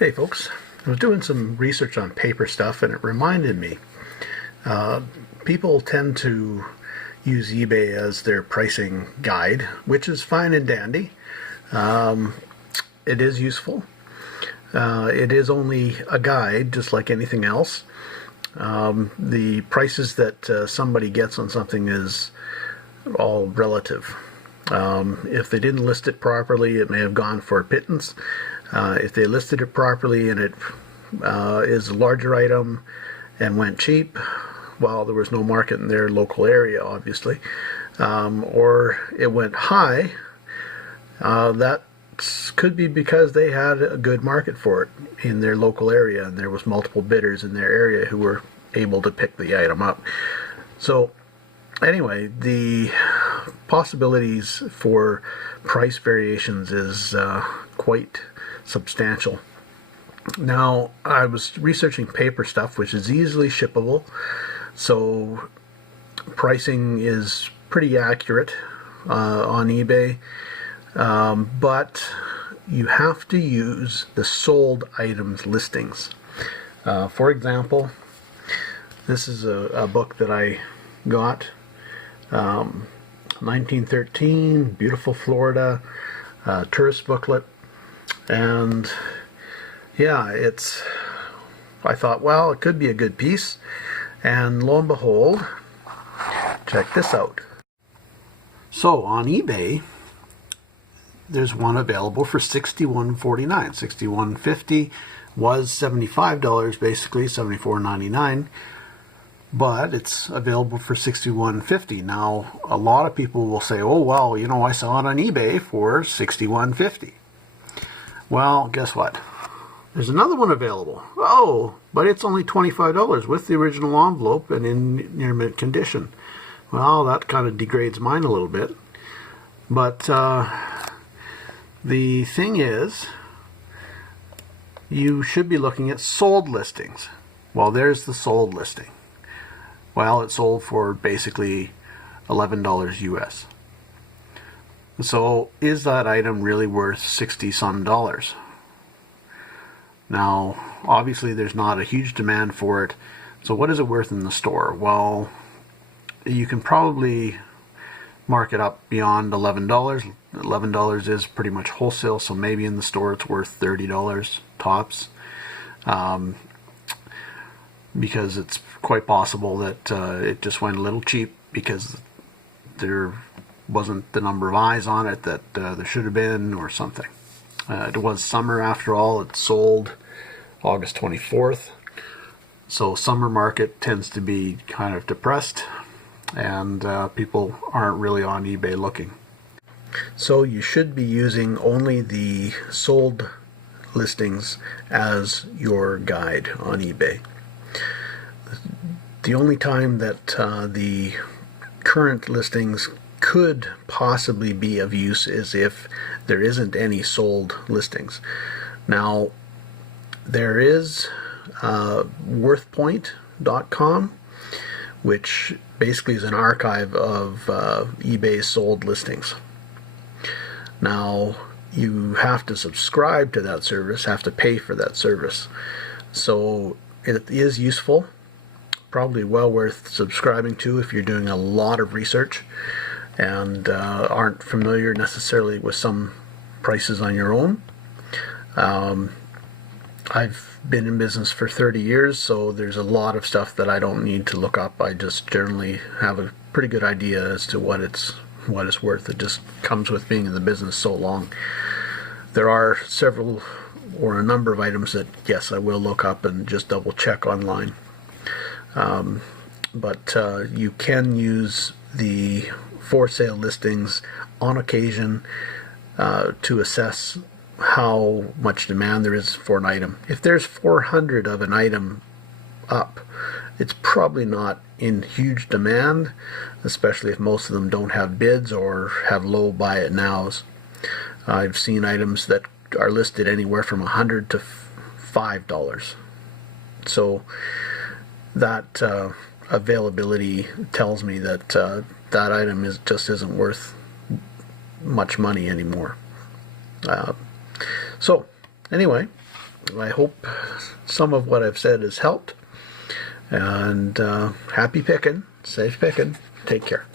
Hey folks, I was doing some research on paper stuff and it reminded me, people tend to use eBay as their pricing guide, which is fine and dandy. It is useful. It is only a guide, just like anything else. The prices that somebody gets on something is all relative. If they didn't list it properly, it may have gone for a pittance. If they listed it properly and it is a larger item and went cheap, well, there was no market in their local area, obviously, or it went high, that could be because they had a good market for it in their local area and there was multiple bidders in their area who were able to pick the item up. So anyway, the possibilities for price variations is quite substantial. Now, I was researching paper stuff, which is easily shippable, so pricing is pretty accurate on eBay, but you have to use the sold items listings. For example, this is a book that I got, 1913, beautiful Florida, tourist booklet. And yeah, I thought, well, it could be a good piece. And lo and behold, check this out. So on eBay, there's one available for $61.49. $61.50 was $75, basically $74.99. But it's available for $61.50. Now, a lot of people will say, oh, well, you know, I saw it on eBay for $61.50. Well, guess what? There's another one available. Oh, but it's only $25 with the original envelope and in near mint condition. Well, that kind of degrades mine a little bit. But the thing is, you should be looking at sold listings. Well, there's the sold listing. Well, it sold for basically $11 US. So is that item really worth 60 some dollars? Now, obviously there's not a huge demand for it. So what is it worth in the store? Well, you can probably mark it up beyond $11. $11 is pretty much wholesale, so maybe in the store it's worth $30 tops. Because it's quite possible that it just went a little cheap because there wasn't the number of eyes on it that there should have been or something. It was summer after all. It sold August 24th. So summer market tends to be kind of depressed and people aren't really on eBay looking. So you should be using only the sold listings as your guide on eBay. The only time that the current listings could possibly be of use is if there isn't any sold listings. Now, there is worthpoint.com, which basically is an archive of eBay's sold listings. Now, you have to subscribe to that service, have to pay for that service. So it is useful, probably well worth subscribing to if you're doing a lot of research and aren't familiar necessarily with some prices on your own. I've been in business for 30 years, so there's a lot of stuff that I don't need to look up. I just generally have a pretty good idea as to what it's worth. It just comes with being in the business so long. There are several or a number of items that, yes, I will look up and just double check online. But you can use the for sale listings on occasion to assess how much demand there is for an item. If there's 400 of an item up, it's probably not in huge demand, especially if most of them don't have bids or have low buy it nows. I've seen items that are listed anywhere from $100 to $5. So that availability tells me that that item just isn't worth much money anymore. So anyway, I hope some of what I've said has helped. And happy picking, safe picking. Take care.